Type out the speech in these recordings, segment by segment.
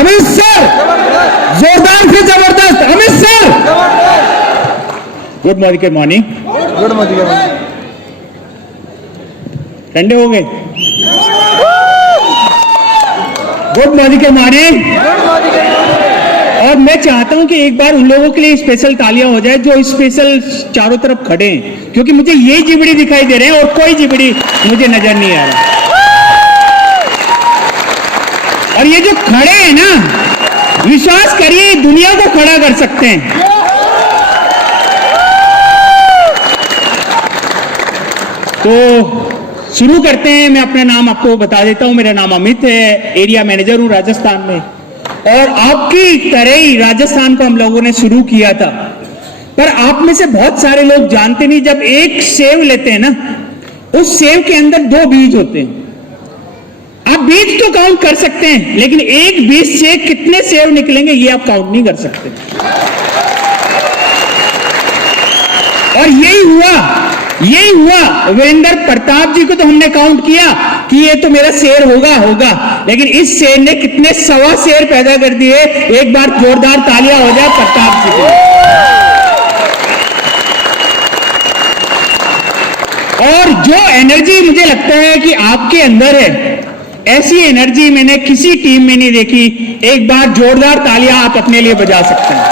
Amit sir, जोरदार से जबरदस्त Amit sir. Good morning. Good morning. ठंडे हो गए? Good morning. और मैं चाहता हूं कि एक बार उन लोगों के लिए स्पेशल तालियां हो जाए जो स्पेशल चारों तरफ खड़े हैं, क्योंकि मुझे ये जिबड़ी दिखाई दे रहे हैं और कोई जिबड़ी मुझे नजर नहीं आ रहा। और ये जो खड़े हैं ना, विश्वास करिए दुनिया को खड़ा कर सकते हैं। तो शुरू करते हैं। मैं अपना नाम आपको बता देता हूं। मेरा नाम अमित है, एरिया मैनेजर हूं राजस्थान में। और आपकी तरह ही राजस्थान को हम लोगों ने शुरू किया था। पर आप में से बहुत सारे लोग जानते नहीं, जब एक सेव लेते हैं ना, उस सेव के अंदर 2 बीज होते हैं। आप बीज तो काउंट कर सकते हैं, लेकिन एक बीज से कितने सेव निकलेंगे ये आप काउंट नहीं कर सकते। और यही हुआ वीरेंद्र प्रताप जी को तो हमने काउंट किया कि ये तो मेरा शेर होगा, लेकिन इस शेर ने कितने 1.25 शेर पैदा कर दिए। एक बार जोरदार तालियां हो जाए प्रताप जी को। और जो एनर्जी मुझे लगता है कि आपके अंदर है, ऐसी एनर्जी मैंने किसी टीम में नहीं देखी। एक बार जोरदार तालियां आप अपने लिए बजा सकते हैं।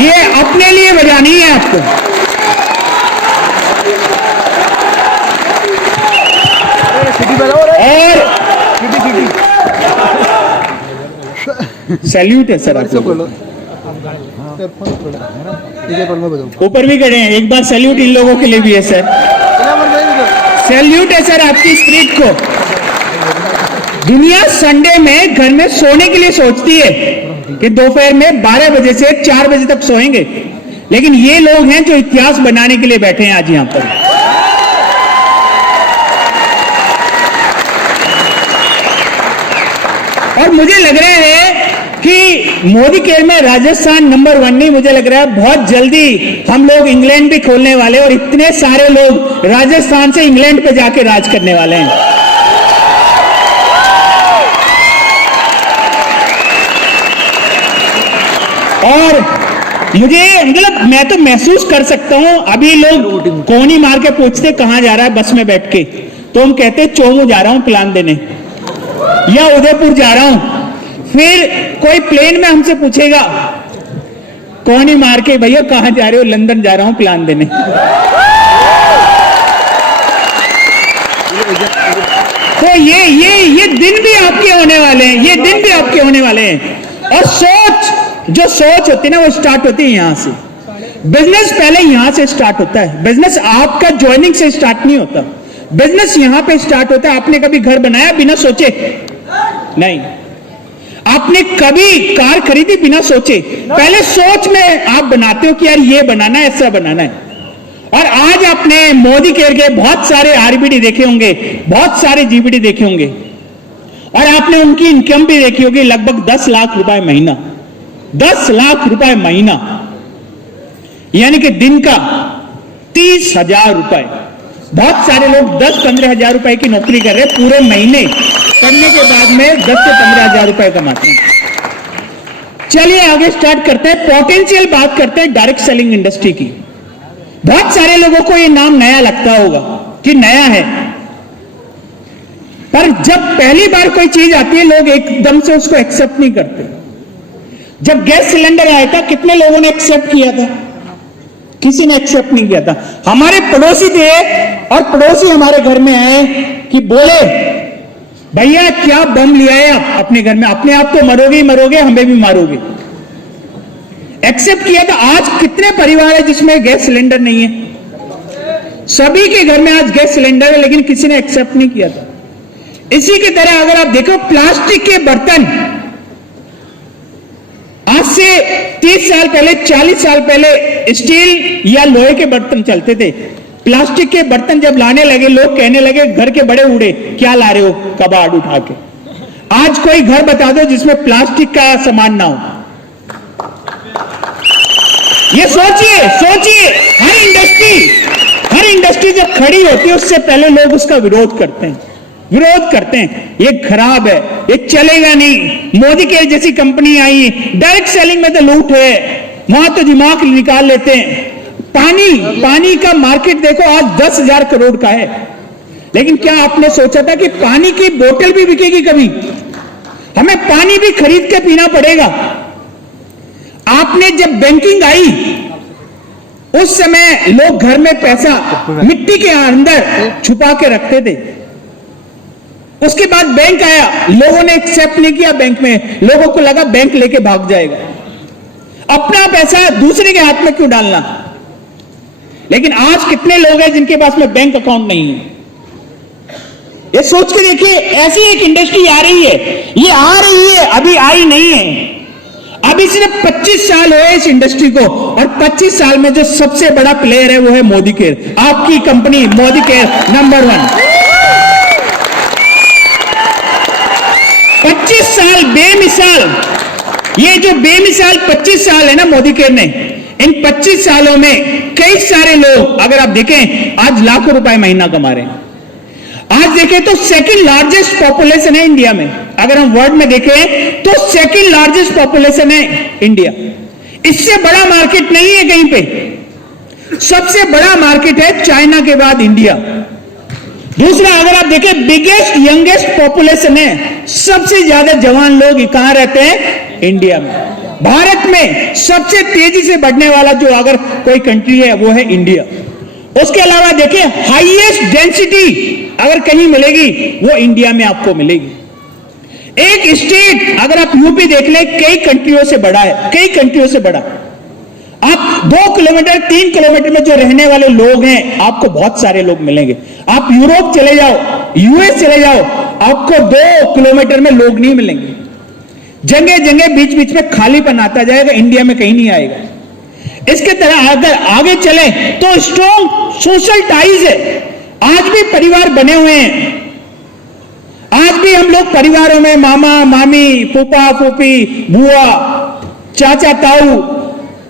ये अपने लिए बजानी है आपको। और सैल्यूट है सर आपको। ऊपर भी खड़े हैं, एक बार सैल्यूट इन लोगों के लिए भी है सर। सैल्यूट है सर आपकी स्पिरिट को। दुनिया संडे में घर में सोने के लिए सोचती है कि दोपहर में 12 बजे से 4 बजे तक सोएंगे, लेकिन ये लोग हैं जो इतिहास बनाने के लिए बैठे हैं आज यहां पर। और मुझे लग रहा है कि मोदी केयर में राजस्थान नंबर 1 नहीं, मुझे लग रहा है बहुत जल्दी हम लोग इंग्लैंड भी खोलने वाले, और इतने सारे लोग राजस्थान से इंग्लैंड पे जाके राज करने वाले हैं। और मुझे मतलब मैं तो महसूस कर सकता हूं, अभी लोग कोनी मार के पूछते कहां जा रहा है बस में बैठ के, तो हम कहते चोमू जा रहा हूं प्लान देने, या उदयपुर जा रहा हूं। फिर कोई प्लेन में हमसे पूछेगा कौन ही मार के, भैया कहां जा रहे हो? लंदन जा रहा हूं प्लान देने। तो ये दिन भी आपके होने वाले हैं, ये दिन भी आपके होने वाले हैं। और जो सोच होती है ना, वो स्टार्ट होती है यहां से। बिजनेस पहले यहां से स्टार्ट होता है। बिजनेस आपका ज्वाइनिंग से स्टार्ट नहीं होता, बिजनेस यहां पे स्टार्ट होता है। आपने कभी घर बनाया बिना सोचे? नहीं। आपने कभी कार खरीदी बिना सोचे? पहले सोच में आप बनाते हो कि यार ये बनाना है, ऐसा बनाना है। और आज आपने मोदी केयर के बहुत सारे आरबीडी देखे होंगे, बहुत सारे जीबीडी देखे होंगे, और आपने उनकी इनकम भी देखी होगी, लगभग 10 लाख रुपए महीना। 10 लाख रुपए महीना यानी कि दिन का 30,000 रुपए। बहुत सारे लोग 10-15 हजार रुपए की नौकरी कर रहे हैं, पूरे महीने करने के बाद में 10 से 15 हजार रुपए कमाते हैं। चलिए आगे स्टार्ट करते हैं। पोटेंशियल बात करते हैं डायरेक्ट सेलिंग इंडस्ट्री की। बहुत सारे लोगों को ये नाम नया लगता होगा कि नया है, पर जब पहली बार कोई चीज आती है लोग एकदम से उसको एक्सेप्ट नहीं करते। जब गैस सिलेंडर आया था कितने लोगों ने एक्सेप्ट किया था? किसी ने एक्सेप्ट नहीं किया था। हमारे पड़ोसी थे और पड़ोसी हमारे घर में आए कि बोले भैया क्या बम लिया है आप अपने घर में, अपने आप तो मरोगे ही मरोगे, हमें भी मारोगे। एक्सेप्ट किया था। आज कितने परिवार है जिसमें गैस सिलेंडर नहीं है? सभी के घर में आज गैस सिलेंडर है, लेकिन किसी ने एक्सेप्ट नहीं किया था। इसी की तरह अगर आप देखो प्लास्टिक के बर्तन, आज से 30 साल पहले, 40 साल पहले स्टील या लोहे के बर्तन चलते थे। प्लास्टिक के बर्तन जब लाने लगे, लोग कहने लगे, घर के बड़े उड़े, क्या ला रहे हो कबाड़ उठा के। आज कोई घर बता दो जिसमें प्लास्टिक का सामान ना हो। ये सोचिए हर इंडस्ट्री जब खड़ी होती है उससे पहले लोग उसका विरोध करते हैं। विरोध करते हैं, ये खराब है, ये चलेगा नहीं। मोदी केयर जैसी कंपनी आई, डायरेक्ट सेलिंग में तो लूट है, वहां तो दिमाग निकाल लेते हैं। पानी का मार्केट देखो आज 10,000 करोड़ का है, लेकिन क्या आपने सोचा था कि पानी की बोतल भी बिकेगी कभी? हमें पानी भी खरीद के पीना पड़ेगा। आपने जब बैंकिंग आई उस समय लोग घर में पैसा मिट्टी के अंदर छुपा के रखते थे। उसके बाद बैंक आया, लोगों ने एक्सेप्ट नहीं किया बैंक में, लोगों को लगा बैंक लेके भाग जाएगा, अपना पैसा दूसरे के हाथ में क्यों डालना। लेकिन आज कितने लोग हैं जिनके पास में बैंक अकाउंट नहीं है? ये सोच के देखिए, ऐसी एक इंडस्ट्री आ रही है, ये आ रही है, अभी आई नहीं है। अभी सिर्फ 25 साल हुए इस इंडस्ट्री को, और 25 साल में जो सबसे बड़ा प्लेयर है वो है मोदी केयर। आपकी कंपनी मोदी केयर नंबर 1। 25 साल बेमिसाल, ये जो बेमिसाल 25 साल है ना मोदी केयर ने, इन 25 सालों में कई सारे लोग, अगर आप देखें, आज लाखों रुपए महीना कमा रहे हैं। आज देखें तो सेकंड लार्जेस्ट पॉपुलेशन है इंडिया में, अगर हम वर्ल्ड में देखें तो सेकंड लार्जेस्ट पॉपुलेशन है इंडिया। इससे बड़ा मार्केट नहीं है कहीं पे। सबसे बड़ा मार्केट है चाइना के बाद इंडिया। दूसरा, अगर आप देखें, बिगेस्ट यंगेस्ट पॉपुलेशन है, सबसे ज्यादा जवान लोग कहां रहते हैं? इंडिया में। भारत में सबसे तेजी से बढ़ने वाला जो अगर कोई कंट्री है वो है इंडिया। उसके अलावा देखिए, हाईएस्ट डेंसिटी अगर कहीं मिलेगी वो इंडिया में आपको मिलेगी। एक स्टेट अगर आप यूपी देख ले, कई कंट्रियों से बड़ा है, कई कंट्रियों से बड़ा। आप 2 किलोमीटर 3 किलोमीटर में जो रहने वाले लोग हैं, आपको बहुत सारे लोग मिलेंगे। आप यूरोप चले जाओ, यूएस चले जाओ, आपको 2 किलोमीटर में लोग नहीं मिलेंगे। जगह जगह बीच बीच में खालीपन आता जाएगा, इंडिया में कहीं नहीं आएगा। इसके तरह अगर आगे चले तो स्ट्रॉन्ग सोशल टाइज है, आज भी परिवार बने हुए हैं। आज भी हम लोग परिवारों में मामा मामी, फूफा फूफी, बुआ, चाचा ताऊ,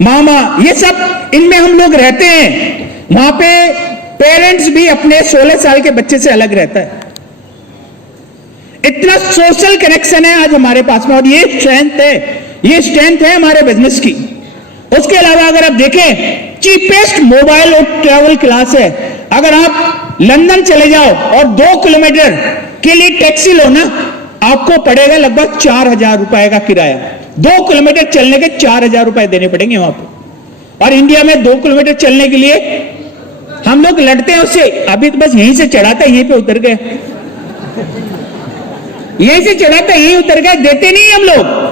मामा, ये सब इनमें हम लोग रहते हैं। वहां पे पेरेंट्स भी अपने 16 साल के बच्चे से अलग रहता है। इतना सोशल कनेक्शन है आज हमारे पास में, और ये स्ट्रेंथ है हमारे बिजनेस की। उसके अलावा अगर आप देखें, चीपेस्ट मोबाइल और ट्रैवल क्लास है। अगर आप लंदन चले जाओ और 2 किलोमीटर के लिए टैक्सी लो ना, आपको पड़ेगा लगभग 4,000 रुपए का किराया। 2 किलोमीटर चलने के 4,000 रुपए देने पड़ेंगे वहां पर। और इंडिया में 2 किलोमीटर चलने के लिए हम लोग लड़ते हैं उससे। अभी तो बस यहीं से चढ़ाता यहीं पे उतर गए, यहीं से चढ़ाता यहीं उतर गए, देते नहीं हम लोग।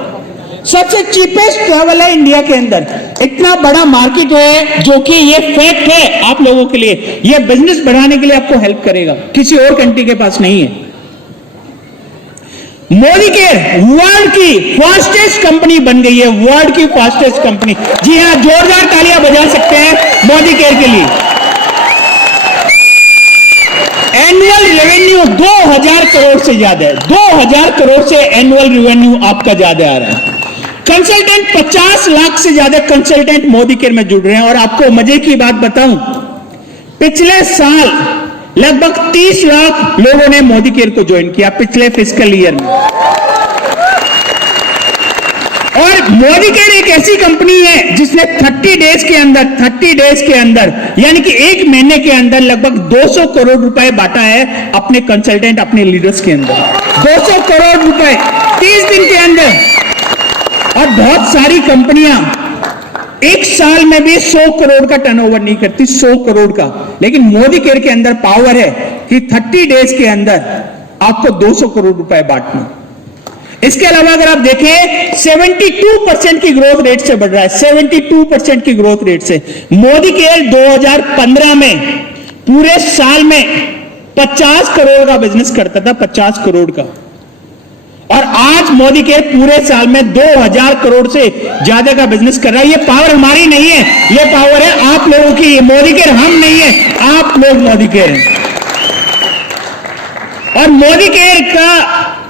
सबसे चीपेस्ट ट्रैवल है इंडिया के अंदर। इतना बड़ा मार्केट है, जो कि ये फैक्ट है आप लोगों के लिए। ये बिजनेस बढ़ाने के लिए आपको हेल्प करेगा, किसी और कंट्री के पास नहीं है। मोदी केयर वर्ल्ड की फास्टेस्ट कंपनी बन गई है, वर्ल्ड की फास्टेस्ट कंपनी। जी हां, जोरदार तालियां बजा सकते हैं मोदी केयर के लिए। एनुअल रेवेन्यू 2,000 करोड़ से ज्यादा है, 2,000 करोड़ से एनुअल रेवेन्यू आपका ज्यादा आ रहा है। कंसल्टेंट 50 लाख से ज्यादा कंसल्टेंट मोदी केयर में जुड़ रहे हैं। और आपको मजे की बात बताऊं, पिछले साल लगभग 30 लाख लोगों ने मोदी केयर को ज्वाइन किया पिछले फिस्कल ईयर में। और मोदी केयर एक ऐसी कंपनी है जिसने 30 डेज के अंदर यानी कि 1 महीने के अंदर लगभग 200 करोड़ रुपए बांटा है अपने कंसल्टेंट, अपने लीडर्स के अंदर। 200 करोड़ रुपए 30 दिन के अंदर। और बहुत सारी कंपनियां एक साल में भी 100 करोड़ का टर्नओवर नहीं करती, 100 करोड़ का। लेकिन मोदी केयर के अंदर पावर है कि 30 डेज के अंदर आपको 200 करोड़ रुपए बांटना। इसके अलावा अगर आप देखें, 72% की ग्रोथ रेट से बढ़ रहा है, 72% की ग्रोथ रेट से। मोदी केयर 2015 में पूरे साल में 50 करोड़ का बिजनेस करता था, 50 करोड़ का। और आज मोदी केयर पूरे साल में 2,000 करोड़ से ज्यादा का बिजनेस कर रहा है। ये पावर हमारी नहीं है, ये पावर है आप लोगों की। मोदी केयर हम नहीं है, आप लोग मोदी केयर हैं। और मोदी केयर का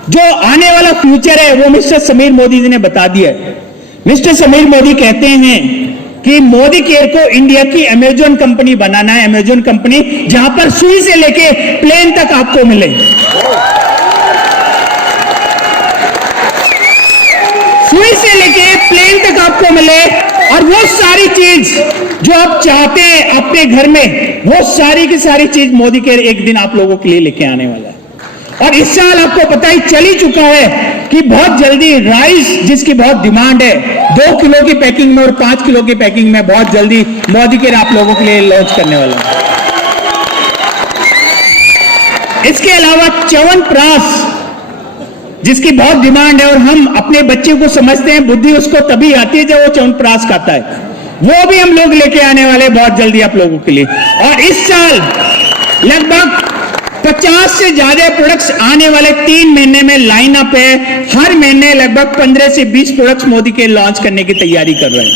जो आने वाला फ्यूचर है वो मिस्टर समीर मोदी जी ने बता दिया है। मिस्टर समीर मोदी कहते हैं कि मोदी केयर को इंडिया की अमेजन कंपनी बनाना है, अमेजन कंपनी जहां पर सुई से लेके प्लेन तक आपको मिले। सुई से लेके प्लेन तक आपको मिले, और वो सारी चीज जो आप चाहते हैं अपने घर में, वो सारी की सारी चीज मोदी केयर एक दिन आप लोगों के लिए लेके आने वाला है। और इस साल आपको पता ही चल ही चुका है कि बहुत जल्दी राइस, जिसकी बहुत डिमांड है, 2 किलो की पैकिंग में और 5 किलो की पैकिंग में बहुत जल्दी मोदी केयर आप लोगों के लिए लॉन्च करने वाला है। इसके अलावा च्यवनप्राश, जिसकी बहुत डिमांड है, और हम अपने बच्चे को समझते हैं बुद्धि उसको तभी आती है जब वो च्यवनप्राश खाता है, वो भी हम लोग लेके आने वाले बहुत जल्दी आप लोगों के लिए। और इस साल लगभग 50 से ज्यादा प्रोडक्ट्स आने वाले 3 महीने में लाइन अप है। हर महीने लगभग 15 से 20 प्रोडक्ट्स मोदी के लॉन्च करने की तैयारी कर रहे हैं।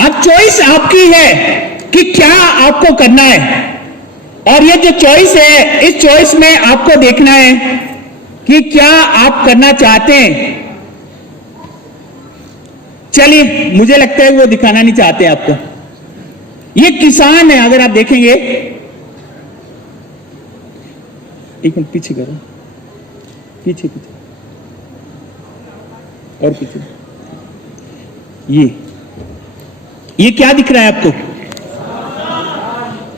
अब चॉइस आपकी है कि क्या आपको करना है, और ये जो चॉइस है, इस चॉइस में आपको देखना है कि क्या आप करना चाहते हैं। चलिए, मुझे लगता है वो दिखाना नहीं चाहते आपको। ये किसान है, अगर आप देखेंगे, एक मिनट पीछे करो, पीछे पीछे और पीछे। ये क्या दिख रहा है आपको?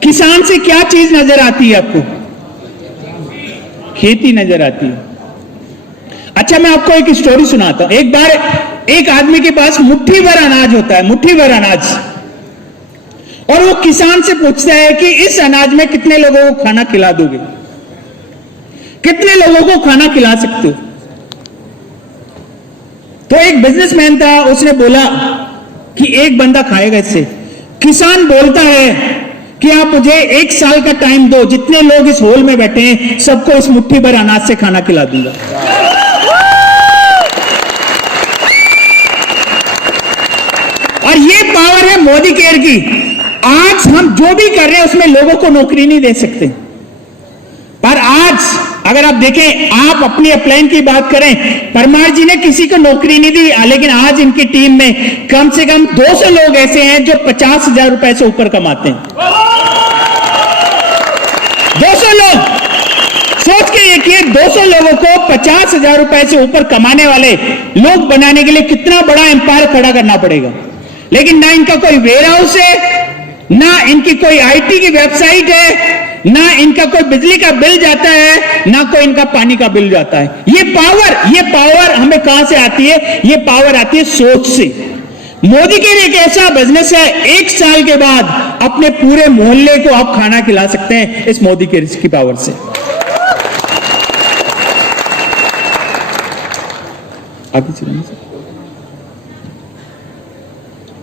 किसान से क्या चीज नजर आती है आपको? खेती नजर आती है। अच्छा, मैं आपको एक स्टोरी सुनाता हूं। एक बार एक आदमी के पास मुट्ठी भर अनाज होता है, मुट्ठी भर अनाज, और वो किसान से पूछता है कि इस अनाज में कितने लोगों को खाना खिला दोगे, कितने लोगों को खाना खिला सकते हो? तो एक बिजनेसमैन था, उसने बोला कि एक बंदा खाएगा इससे। किसान बोलता है कि आप मुझे 1 साल का टाइम दो, जितने लोग इस हॉल में बैठे हैं सबको इस मुट्ठी भर अनाज से खाना खिला दूंगा। और ये पावर है मोदी केयर की। आज हम जो भी कर रहे हैं उसमें लोगों को नौकरी नहीं दे सकते, पर आज अगर आप देखें, आप अपनी अपलाइन की बात करें, परमार जी ने किसी को नौकरी नहीं दी, लेकिन आज इनकी टीम में कम से कम 200 लोग ऐसे हैं जो 50,000 रुपए से ऊपर कमाते हैं। 200 लोग, सोच के देखिए, 200 लोगों को 50,000 रुपए से ऊपर कमाने वाले लोग बनाने के लिए कितना बड़ा एम्पायर खड़ा करना पड़ेगा। लेकिन ना इनका कोई वेयर हाउस है, ना इनकी कोई आईटी की वेबसाइट है, ना इनका कोई बिजली का बिल जाता है, ना कोई इनका पानी का बिल जाता है। ये पावर हमें कहां से आती है? ये पावर आती है सोच से। मोदी केयर एक ऐसा बिजनेस है, 1 साल के बाद अपने पूरे मोहल्ले को आप खाना खिला सकते हैं इस मोदी केयर की पावर से। आगे चलेंगे सर,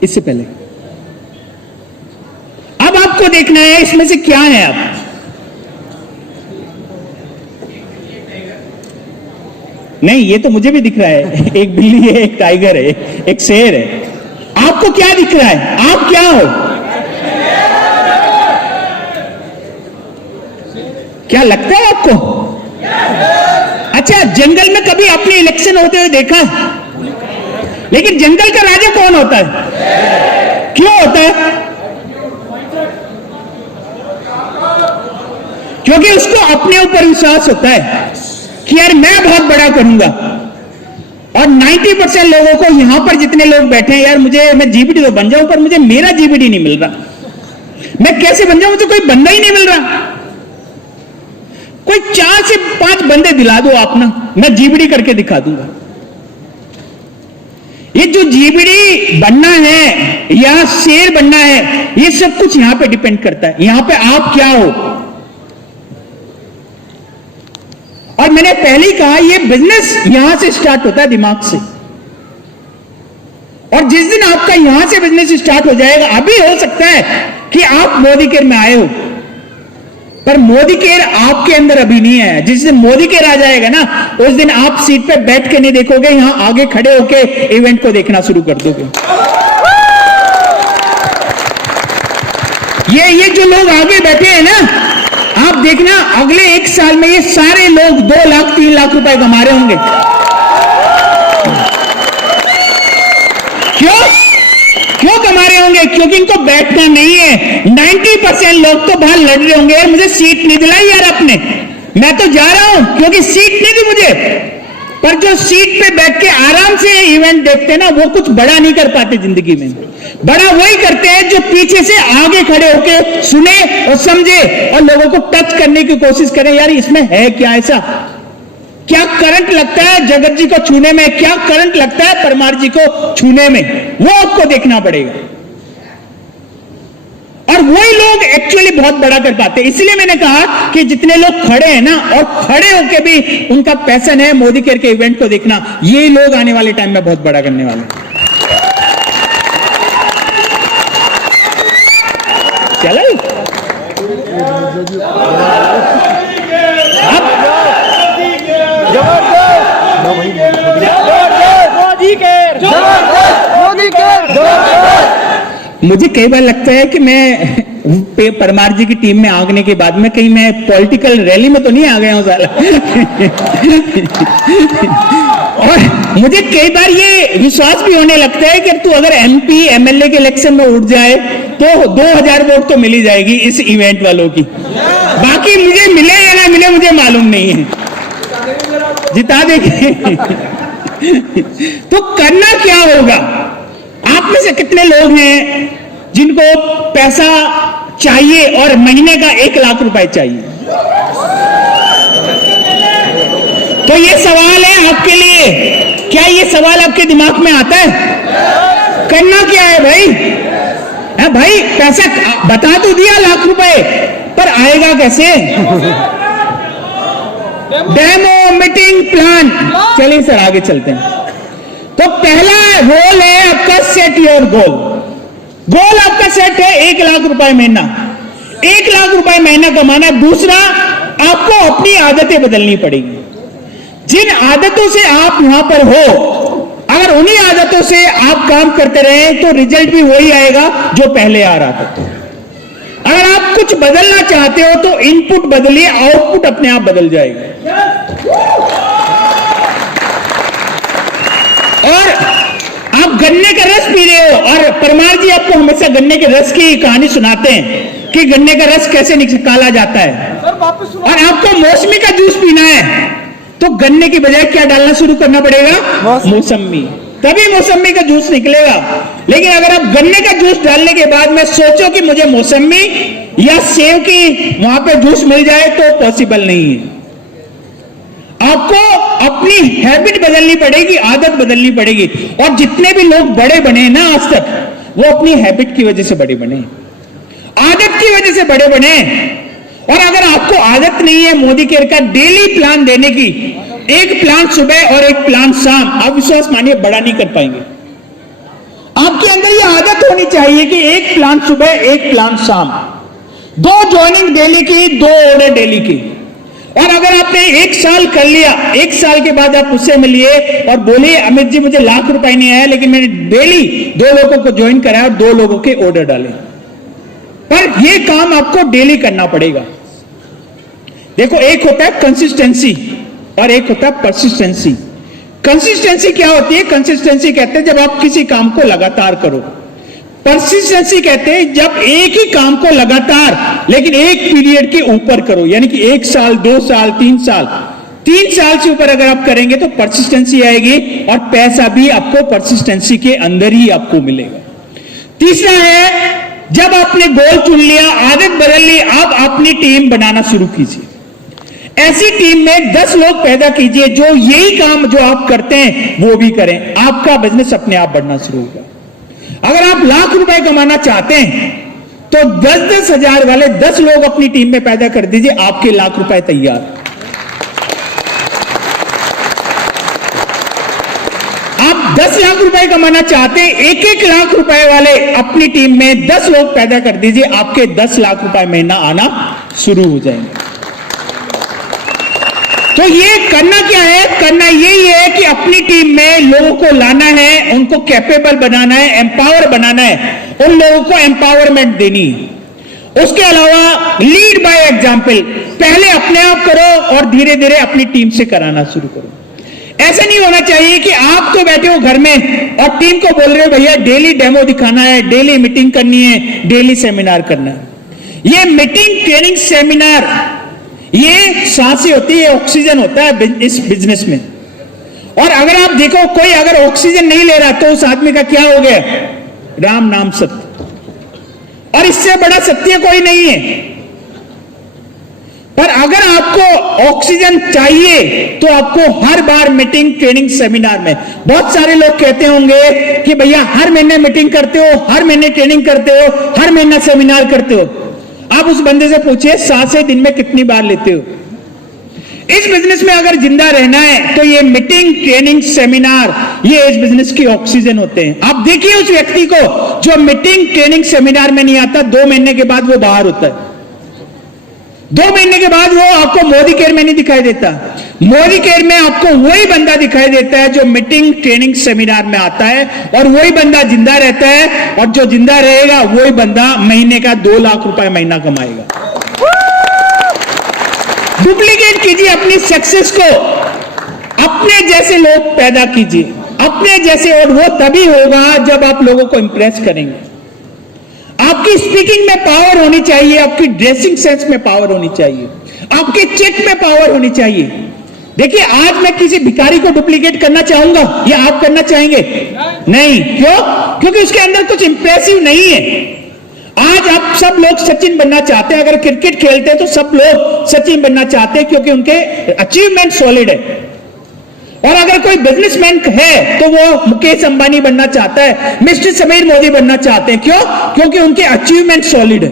इससे पहले अब आपको देखना है इसमें से क्या है। आप नहीं, ये तो मुझे भी दिख रहा है, एक बिल्ली है, एक टाइगर है, एक शेर है। आपको क्या दिख रहा है? आप क्या हो? क्या लगता है आपको? अच्छा, जंगल में कभी आपने इलेक्शन होते हुए देखा? लेकिन जंगल का राजा कौन होता है? क्यों होता है? क्योंकि उसको अपने ऊपर विश्वास होता है कि यार मैं बहुत बड़ा करूंगा। और 90% लोगों को, यहां पर जितने लोग बैठे हैं, यार मैं जीपीडी तो बन जाऊं, पर मुझे मेरा जीपीडी नहीं मिल रहा। मैं कैसे बन जाऊं? मुझे कोई बंदा ही नहीं मिल रहा। कोई 4 से 5 बंदे दिला दो आप ना, मैं जीपीडी करके दिखा दूंगा। ये जो जीपीडी बनना है या शेर बनना है, ये सब कुछ यहां पे डिपेंड करता है। यहां पे आप क्या हो? और मैंने पहले ही कहा, ये बिजनेस यहां से स्टार्ट होता है, दिमाग से। और जिस दिन आपका यहां से बिजनेस स्टार्ट हो जाएगा, अभी हो सकता है कि आप मोदी केयर में आए हो, पर मोदी केयर आपके अंदर अभी नहीं है। जिस दिन मोदी केयर आ जाएगा ना, उस दिन आप सीट पे बैठ के नहीं देखोगे, यहां आगे खड़े होके इवेंट को देखना शुरू कर दोगे। ये जो लोग आगे बैठे हैं ना, आप देखना अगले 1 साल में ये सारे लोग 2 लाख 3 लाख रुपए कमा रहे होंगे। होंगे क्योंकि इनको बैठना नहीं है। 90% लोग तो बाहर लड़ रहे होंगे, यार मुझे सीट नहीं दिलाई यार आपने, मैं तो जा रहा हूं क्योंकि सीट नहीं दी मुझे। पर जो सीट पे बैठ के आराम से इवेंट देखते हैं ना, वो कुछ बड़ा नहीं कर पाते जिंदगी में। बड़ा वही करते हैं जो पीछे से आगे खड़े होके सुने और समझे और लोगों को टच करने की कोशिश करें, यार इसमें है क्या ऐसा, क्या करंट लगता है जगत जी को छूने में, क्या करंट लगता है परमार जी को छूने में, वो आपको देखना पड़ेगा। और वही लोग एक्चुअली बहुत बड़ा कर पाते हैं। इसलिए मैंने कहा कि जितने लोग खड़े हैं ना और खड़े होकर भी उनका पैशन है मोदी केयर के इवेंट को देखना, ये लोग आने वाले टाइम में बहुत बड़ा करने वाले हैं। चलो मुझे कई बार लगता है कि मैं परमार जी की टीम में आगने के बाद में कहीं मैं पॉलिटिकल रैली में तो नहीं आ गया हूं साला। और मुझे कई बार ये विश्वास भी होने लगता है कि तू अगर एमपी एमएलए के इलेक्शन में उठ जाए तो 2000 वोट तो मिली जाएगी इस इवेंट वालों की, बाकी मुझे मिले या ना मिले मुझे मालूम नहीं है, जिता देंगे। तो करना क्या होगा? आप में से कितने लोग हैं जिनको पैसा चाहिए और महीने का 1 लाख रुपए चाहिए? तो ये सवाल है आपके लिए, क्या ये सवाल आपके दिमाग में आता है? करना क्या है भाई? है भाई, पैसा बता तो दिया 1 लाख रुपए, पर आएगा कैसे? Demo meeting plan. चलिए सर आगे चलते हैं। तो पहला रोल है आपका सेट योर गोल। गोल आपका सेट है 1 लाख रुपए महीना, 1 लाख रुपए महीना कमाना। दूसरा, आपको अपनी आदतें बदलनी पड़ेगी। जिन आदतों से आप यहां पर हो, अगर उन्हीं आदतों से आप काम करते रहे तो रिजल्ट भी वही आएगा जो पहले आ रहा था। अगर आप कुछ बदलना चाहते हो तो इनपुट बदलिए, आउटपुट अपने आप बदल जाएगा। और आप गन्ने का रस पी रहे हो और परमार जी आपको हमेशा गन्ने के रस की कहानी सुनाते हैं कि गन्ने का रस कैसे निकाला जाता है, और आपको मौसमी का जूस पीना है तो गन्ने की बजाय क्या डालना शुरू करना पड़ेगा? मौसमी, तभी मौसमी का जूस निकलेगा। लेकिन अगर आप गन्ने का जूस डालने के बाद में सोचो कि मुझे मौसमी या सेव की वहां पे जूस मिल जाए, तो पॉसिबल नहीं है। आपको अपनी हैबिट बदलनी पड़ेगी, आदत बदलनी पड़ेगी। और जितने भी लोग बड़े बने ना आज तक, वो अपनी हैबिट की वजह से बड़े बने, आदत की वजह से बड़े बने। और अगर आपको आदत नहीं है मोदी केयर का डेली प्लान देने की, 1 प्लान सुबह और 1 प्लान शाम, आप विश्वास मानिए बड़ा नहीं कर पाएंगे। आपके अंदर ये आदत होनी चाहिए कि 1 प्लान सुबह 1 प्लान शाम, 2 ज्वाइनिंग डेली की, 2 ऑर्डर डेली की। और अगर आपने 1 साल कर लिया, 1 साल के बाद आप उससे मिलिए और बोलिए अमित जी मुझे 1 लाख रुपए नहीं आया, लेकिन मैंने डेली 2 लोगों को ज्वाइन कराया और 2 लोगों के ऑर्डर डाले। पर यह काम आपको डेली करना पड़ेगा। देखो, एक होता है कंसिस्टेंसी और एक होता है परसिस्टेंसी। कंसिस्टेंसी क्या होती है? कंसिस्टेंसी कहते हैं जब आप किसी काम को लगातार करो। परसिस्टेंसी कहते हैं जब एक ही काम को लगातार लेकिन एक पीरियड के ऊपर करो, यानी कि 1 साल, 2 साल, 3 साल, 3 साल से ऊपर अगर आप करेंगे तो परसिस्टेंसी आएगी और पैसा भी आपको परसिस्टेंसी के अंदर ही आपको मिलेगा। तीसरा है, जब आपने गोल चुन लिया, आदत बदल ली, आप अपनी टीम बनाना शुरू कीजिए। ऐसी टीम में 10 लोग पैदा कीजिए जो यही काम जो आप करते हैं वो भी करें। आपका बिजनेस अपने आप बढ़ना शुरू होगा। अगर आप 1 लाख रुपए कमाना चाहते हैं तो 10-10 हजार वाले 10 लोग अपनी टीम में पैदा कर दीजिए, आपके 1 लाख रुपए तैयार। आप 10 लाख रुपए कमाना चाहते हैं, 1-1 लाख रुपए वाले अपनी टीम में 10 लोग पैदा कर दीजिए, आपके 10 लाख रुपए महीना आना शुरू हो जाएंगे। तो ये करना क्या है? करना यही है कि अपनी टीम में लोगों को लाना है, उनको कैपेबल बनाना है, एम्पावर बनाना है, उन लोगों को एम्पावरमेंट देनी है। उसके अलावा लीड बाय एग्जाम्पल, पहले अपने आप करो और धीरे धीरे अपनी टीम से कराना शुरू करो। ऐसा नहीं होना चाहिए कि आप तो बैठे हो घर में और टीम को बोल रहे हो भैया डेली डेमो दिखाना है, डेली मीटिंग करनी है, डेली सेमिनार करना है। ये मीटिंग, ट्रेनिंग, सेमिनार, ये सांसें होती है, ऑक्सीजन होता है इस बिजनेस में। और अगर आप देखो कोई अगर ऑक्सीजन नहीं ले रहा तो उस आदमी का क्या हो गया? राम नाम सत्य। और इससे बड़ा सत्य कोई नहीं है। पर अगर आपको ऑक्सीजन चाहिए तो आपको हर बार मीटिंग, ट्रेनिंग, सेमिनार में, बहुत सारे लोग कहते होंगे कि भैया हर महीने मीटिंग करते हो, हर महीने ट्रेनिंग करते हो, हर महीना सेमिनार करते हो। आप उस बंदे से पूछिए सांसें दिन में कितनी बार लेते हो? इस बिजनेस में अगर जिंदा रहना है तो ये मीटिंग, ट्रेनिंग, सेमिनार, ये इस बिजनेस की ऑक्सीजन होते हैं। आप देखिए उस व्यक्ति को जो मीटिंग, ट्रेनिंग, सेमिनार में नहीं आता, 2 महीने के बाद वो बाहर होता है। 2 महीने के बाद वो आपको मोदी केयर में नहीं दिखाई देता। मोदी केयर में आपको वही बंदा दिखाई देता है जो मीटिंग, ट्रेनिंग, सेमिनार में आता है, और वही बंदा जिंदा रहता है। और जो जिंदा रहेगा वही बंदा महीने का 2 लाख रुपए महीना कमाएगा। डुप्लीकेट कीजिए अपनी सक्सेस को, अपने जैसे लोग पैदा कीजिए, अपने जैसे, और वो तभी होगा जब आप लोगों को इंप्रेस करेंगे। आपकी स्पीकिंग में पावर होनी चाहिए, आपकी ड्रेसिंग सेंस में पावर होनी चाहिए, आपके चेक में पावर होनी चाहिए। देखिए आज मैं किसी भिखारी को डुप्लीकेट करना चाहूंगा या आप करना चाहेंगे? नहीं। क्यों? क्योंकि उसके अंदर कुछ इंप्रेसिव नहीं है। आज आप सब लोग सचिन बनना चाहते हैं, अगर क्रिकेट खेलते हैं तो सब लोग सचिन बनना चाहते हैं क्योंकि उनके अचीवमेंट सॉलिड है। और अगर कोई बिजनेसमैन है तो वो मुकेश अंबानी बनना चाहता है, मिस्टर समीर मोदी बनना चाहते हैं। क्यों? क्योंकि उनके अचीवमेंट सॉलिड है।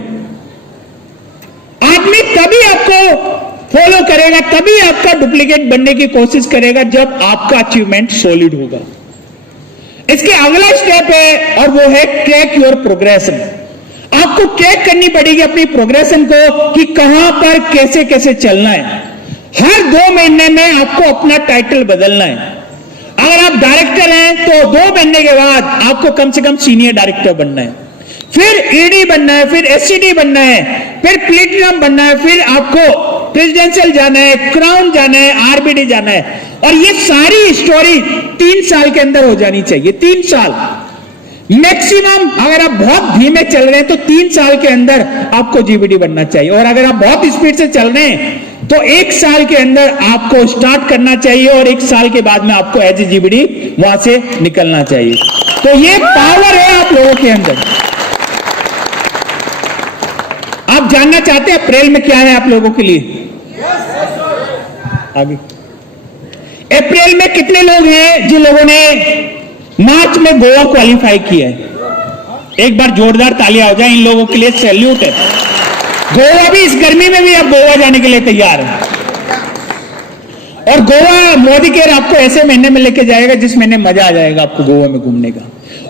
आदमी तभी आपको फॉलो करेगा, तभी आपका डुप्लीकेट बनने की कोशिश करेगा जब आपका अचीवमेंट सॉलिड होगा। इसके अगला स्टेप है और वो है ट्रैक योर प्रोग्रेशन। आपको ट्रैक करनी पड़ेगी अपनी प्रोग्रेशन को कि कहां पर कैसे कैसे चलना है। हर 2 महीने में आपको अपना टाइटल बदलना है। अगर आप डायरेक्टर हैं तो 2 महीने के बाद आपको कम से कम सीनियर डायरेक्टर बनना है, फिर ईडी बनना है, फिर एससीडी बनना है, फिर प्लेटिनम बनना है, फिर आपको प्रेसिडेंशियल जाना है, क्राउन जाना है, आरबीडी जाना है। और ये सारी स्टोरी 3 साल के अंदर हो जानी चाहिए। 3 साल मैक्सिमम। अगर आप बहुत धीमे चल रहे हैं तो 3 साल के अंदर आपको जीबीडी बनना चाहिए, और अगर आप बहुत स्पीड से चल रहे हैं तो 1 साल के अंदर आपको स्टार्ट करना चाहिए और 1 साल के बाद में आपको एज ए जीबीडी वहां से निकलना चाहिए। तो ये पावर है आप लोगों के अंदर। आप जानना चाहते हैं अप्रैल में क्या है आप लोगों के लिए? आगे अप्रैल में कितने लोग हैं जिन लोगों ने मार्च में गोवा क्वालिफाई किया है? एक बार जोरदार तालियां हो जाए इन लोगों के लिए, सैल्यूट है। गोवा भी, इस गर्मी में भी आप गोवा जाने के लिए तैयार हैं। और गोवा मोदी केयर आपको ऐसे महीने में लेके जाएगा जिस महीने मजा आ जाएगा आपको गोवा में घूमने का।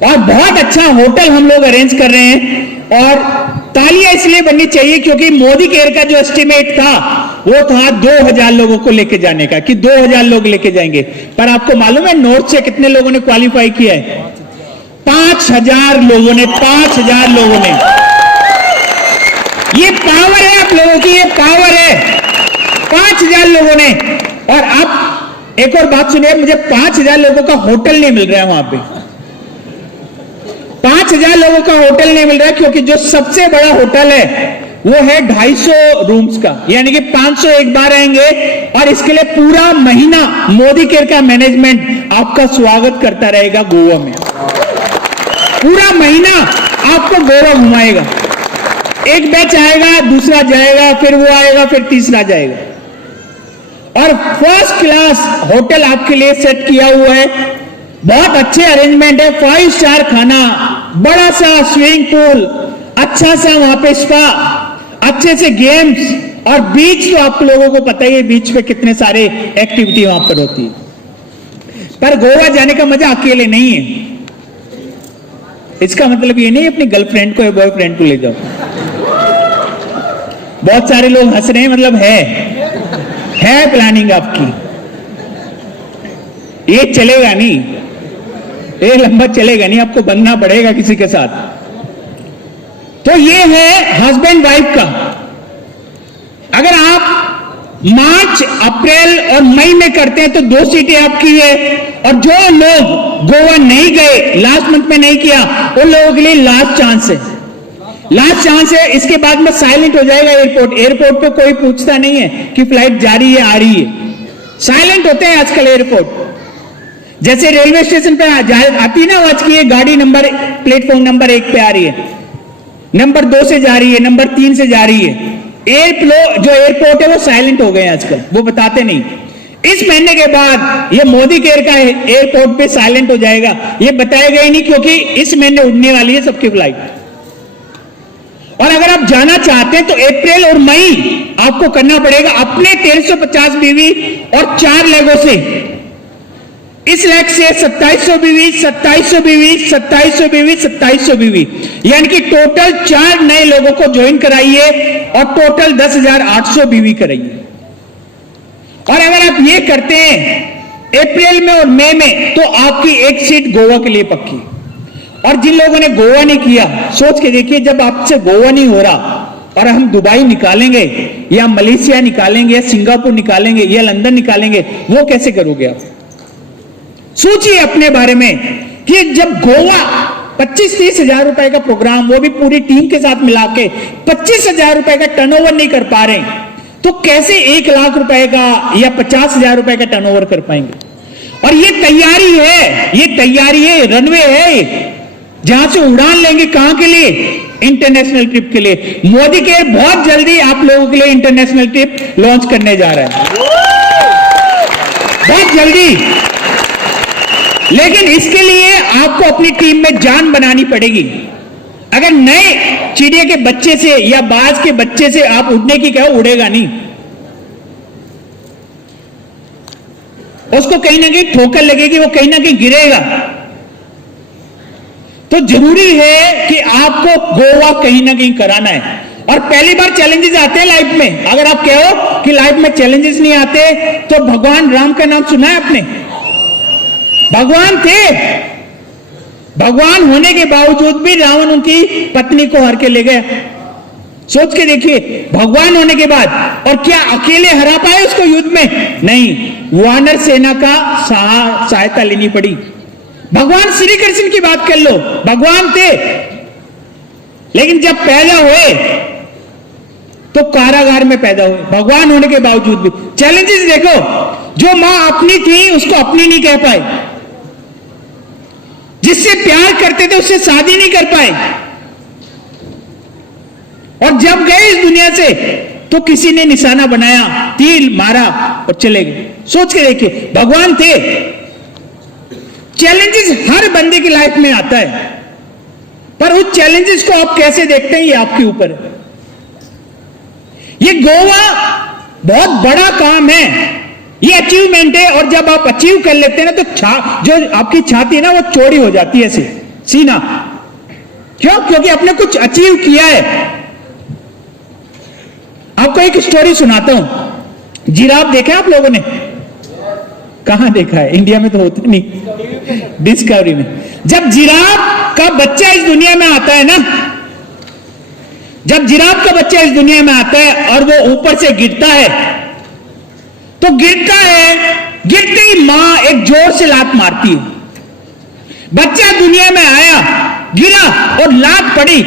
और बहुत अच्छा होटल हम लोग अरेंज कर रहे हैं। और तालियां इसलिए बननी चाहिए क्योंकि मोदी केयर का जो एस्टिमेट था वो था 2000 लोगों को लेके जाने का, कि 2000 लोग लेके जाएंगे। पर आपको मालूम है नॉर्थ से कितने लोगों ने क्वालिफाई किया है? 5000 लोगों ने। 5000 लोगों ने। ये पावर है आप लोगों की, ये पावर है। 5000 लोगों ने। और आप एक और बात सुनिए, मुझे 5000 लोगों का होटल नहीं मिल रहा है वहां पे। 5000 लोगों का होटल नहीं मिल रहा है क्योंकि जो सबसे बड़ा होटल है वो है 250 रूम्स का, यानी कि 500 एक बार आएंगे। और इसके लिए पूरा महीना मोदी केयर का मैनेजमेंट आपका स्वागत करता रहेगा गोवा में। पूरा महीना आपको गोवा घुमाएगा। एक बैच आएगा, दूसरा जाएगा, फिर वो आएगा, फिर तीसरा जाएगा। और फर्स्ट क्लास होटल आपके लिए सेट किया हुआ है। बहुत अच्छे अरेंजमेंट है, 5 स्टार खाना, बड़ा सा स्विमिंग पूल, अच्छा सा वहां पे स्पा, अच्छे से गेम्स, और बीच तो आप लोगों को पता ही है बीच पे कितने सारे एक्टिविटी वहां पर होती है। पर गोवा जाने का मजा अकेले नहीं है। इसका मतलब ये नहीं अपनी गर्लफ्रेंड को या बॉयफ्रेंड को ले जाओ। बहुत सारे लोग हंस रहे हैं, मतलब है प्लानिंग आपकी। ये चलेगा नहीं, ये लंबा चलेगा नहीं, आपको बनना पड़ेगा किसी के साथ। तो ये है हस्बैंड वाइफ का। अगर आप मार्च, अप्रैल और मई में करते हैं तो 2 सीटें आपकी है। और जो लोग गोवा नहीं गए, लास्ट मंथ में नहीं किया, उन लोगों के लिए लास्ट चांस है, लास्ट चांस है। इसके बाद में साइलेंट हो जाएगा एयरपोर्ट। एयरपोर्ट पे कोई पूछता नहीं है कि फ्लाइट जा रही है आ रही है, साइलेंट होते हैं आजकल एयरपोर्ट। जैसे रेलवे स्टेशन पे आती है ना आवाज की ये गाड़ी नंबर प्लेटफॉर्म नंबर 1 पे आ रही है, नंबर 2 से जा रही है, नंबर 3 से जा रही है। जो एयरपोर्ट है वो साइलेंट हो गए आजकल, वो बताते नहीं। इस महीने के बाद ये मोदी केयर का एयरपोर्ट पे साइलेंट हो जाएगा, ये बताएगा ही नहीं, क्योंकि इस महीने उड़ने वाली है सबकी फ्लाइट। और अगर आप जाना चाहते हैं तो अप्रैल और मई आपको करना पड़ेगा अपने 1350 बीवी और 4 लेगों से। इस लेग से 2700 बीवी, 2700 बीवी, 2700 बीवी, 2700 बीवी, यानी कि टोटल 4 नए लोगों को ज्वाइन कराइए और टोटल 10,800 बीवी कराइए। और अगर आप ये करते हैं अप्रैल में और मई में तो आपकी एक सीट गोवा के लिए पक्की। और जिन लोगों ने गोवा नहीं किया, सोच के देखिए, जब आपसे गोवा नहीं हो रहा और हम दुबई निकालेंगे या मलेशिया निकालेंगे या सिंगापुर निकालेंगे या लंदन निकालेंगे, वो कैसे करोगे आप? सोचिए अपने बारे में कि जब गोवा 25-30 हजार रुपए का प्रोग्राम, वो भी पूरी टीम के साथ मिला के 25 हजार रुपए का टर्नओवर नहीं कर पा रहे, तो कैसे 1 लाख रुपए का या 50,000 रुपए का टर्नओवर कर पाएंगे? और ये तैयारी है, ये तैयारी है, रनवे है जहां से उड़ान लेंगे। कहां के लिए? इंटरनेशनल ट्रिप के लिए। मोदी के बहुत जल्दी आप लोगों के लिए इंटरनेशनल ट्रिप लॉन्च करने जा रहे हैं, बहुत जल्दी। लेकिन इसके लिए आपको अपनी टीम में जान बनानी पड़ेगी। अगर नए चिड़िया के बच्चे से या बाज के बच्चे से आप उड़ने की कहो, उड़ेगा नहीं, उसको कहीं ना कहीं ठोकर लगेगी, वो कहीं ना कहीं गिरेगा। तो जरूरी है कि आपको गोवा कहीं ना कहीं कराना है। और पहली बार चैलेंजेस आते हैं लाइफ में। अगर आप कहो कि लाइफ में चैलेंजेस नहीं आते, तो भगवान राम का नाम सुना है आपने? भगवान थे, भगवान होने के बावजूद भी रावण उनकी पत्नी को हर के ले गया। सोच के देखिए, भगवान होने के बाद। और क्या अकेले हरा पाए उसको युद्ध में? नहीं, वानर सेना का सहायता लेनी पड़ी। भगवान श्री कृष्ण की बात कर लो, भगवान थे, लेकिन जब पैदा हुए तो कारागार में पैदा हुए, भगवान होने के बावजूद भी। चैलेंजेस देखो, जो मां अपनी थी उसको अपनी नहीं कह पाए, जिससे प्यार करते थे उससे शादी नहीं कर पाए, और जब गए इस दुनिया से तो किसी ने निशाना बनाया, तीर मारा और चले गए। सोच के देखिए, भगवान थे। चैलेंजेस हर बंदे की लाइफ में आता है, पर उस चैलेंजेस को आप कैसे देखते हैं ये आपके ऊपर है। ये गोवा बहुत बड़ा काम है, ये अचीवमेंट है। और जब आप अचीव कर लेते हैं ना, तो जो आपकी छाती है ना वो चौड़ी हो जाती है, ऐसे सीना। क्यों? क्योंकि आपने कुछ अचीव किया है। आपको एक स्टोरी सुनाता हूं। जिराफ देखा है आप लोगों ने? कहां देखा है? इंडिया में तो होता नहीं, डिस्कवरी में। जब जिराफ का बच्चा इस दुनिया में आता है ना, जब जिराफ का बच्चा इस दुनिया में आता है और वो ऊपर से गिरता है, तो गिरता है, गिरते ही मां एक जोर से लात मारती है। बच्चा दुनिया में आया, गिरा और लात पड़ी,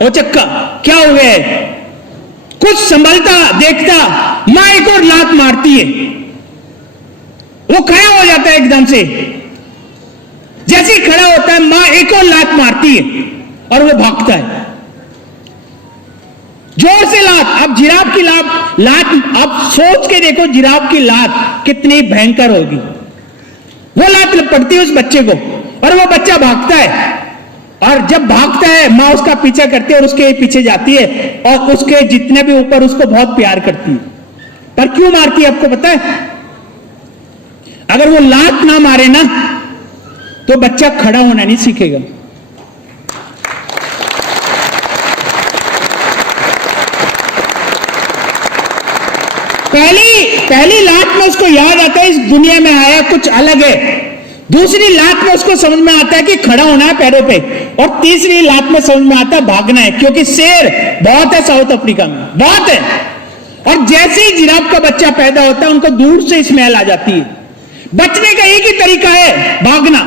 वो चक्का क्या हो गया है? कुछ संभलता देखता, मां एक और लात मारती है, वो खड़ा हो जाता है एकदम से। जैसे ही खड़ा होता है, मां एक और लात मारती है और वो भागता है, जोर से लात। अब जिराफ की लात आप सोच के देखो, जिराफ की लात कितनी भयंकर होगी। वो लात पड़ती है उस बच्चे को और वो बच्चा भागता है, और जब भागता है मां उसका पीछा करती है और उसके पीछे जाती है और उसके जितने भी ऊपर उसको बहुत प्यार करती है। पर क्यों मारती है आपको पता है? अगर वो लात ना मारे ना तो बच्चा खड़ा होना नहीं सीखेगा। पहली लात में उसको याद आता है इस दुनिया में आया कुछ अलग है। दूसरी लात में उसको समझ में आता है कि खड़ा होना है पैरों पे, और तीसरी लात में समझ में आता है भागना है, क्योंकि शेर बहुत है साउथ अफ्रीका में, बहुत है। और जैसे ही जिराफ का बच्चा पैदा होता है उनको दूर से स्मेल आ जाती है। बचने का एक ही तरीका है, भागना।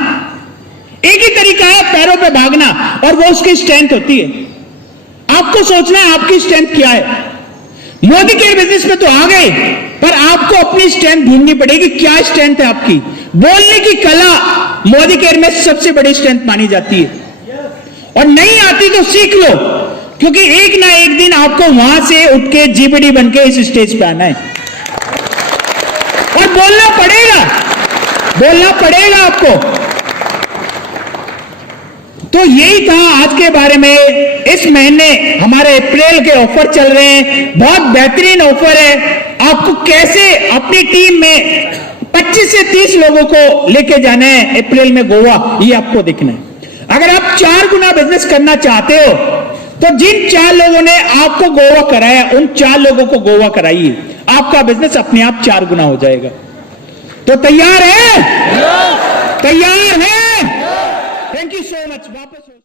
एक ही तरीका है, पैरों पे भागना, और वो उसकी स्ट्रेंथ होती है। आपको सोचना है आपकी स्ट्रेंथ क्या है। मोदी केयर बिजनेस में तो आ गए, पर आपको अपनी स्ट्रेंथ ढूंढनी पड़ेगी। क्या स्ट्रेंथ है आपकी? बोलने की कला मोदी केयर में सबसे बड़ी स्ट्रेंथ मानी जाती है, और नहीं आती तो सीख लो, क्योंकि एक ना एक दिन आपको वहां से उठ के जीबीडी बन के इस स्टेज पे आना है, और बोलना पड़ेगा, बोलना पड़ेगा आपको। तो यही था आज के बारे में। इस महीने हमारे अप्रैल के ऑफर चल रहे हैं, बहुत बेहतरीन ऑफर है। आपको कैसे अपनी टीम में 25 से 30 लोगों को लेके जाना है अप्रैल में गोवा, ये आपको दिखना है। अगर आप 4 गुना बिजनेस करना चाहते हो तो जिन 4 लोगों ने आपको गोवा कराया उन 4 लोगों को गोवा कराइए, आपका बिजनेस अपने आप 4 गुना हो जाएगा। तो तैयार है? तैयार है?